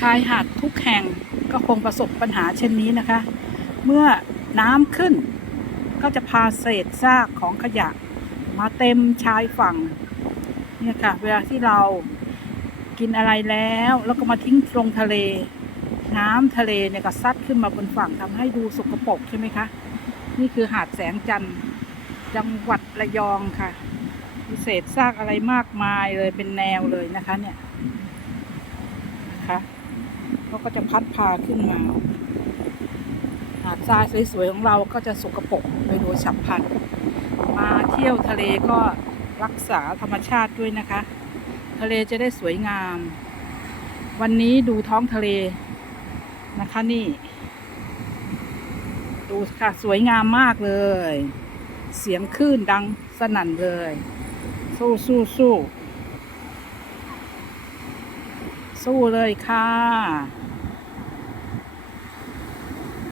ชายหาดทุกแห่งก็คงประสบปัญหาเช่นนี้นะคะ เมื่อน้ำขึ้นก็จะพาเศษซากของขยะ มาเต็มชายฝั่งเนี่ยค่ะ เวลาที่เรากินอะไรแล้ว แล้วก็มาทิ้งลงทะเล น้ำทะเลเนี่ยก็ซัดขึ้นมาบนฝั่งทำให้ดูสกปรกใช่ไหมคะ นี่คือหาดแสงจันทร์จังหวัดระยองค่ะมีเศษซากอะไรมากมายเลยเป็นแนวเลยนะคะเนี่ยนะคะ เขาก็จะพัดพาขึ้นมา หาดทรายสวยๆของเราก็จะสกปรกไปโดยฉับพลัน มาเที่ยวทะเลก็รักษาธรรมชาติด้วยนะคะ ทะเลจะได้สวยงาม วันนี้ดูท้องทะเลนะคะนี่ ดูค่ะ สวยงามมากเลย เสียงคลื่นดังสนั่นเลย สู้สู้สู้ สู้เลยค่ะ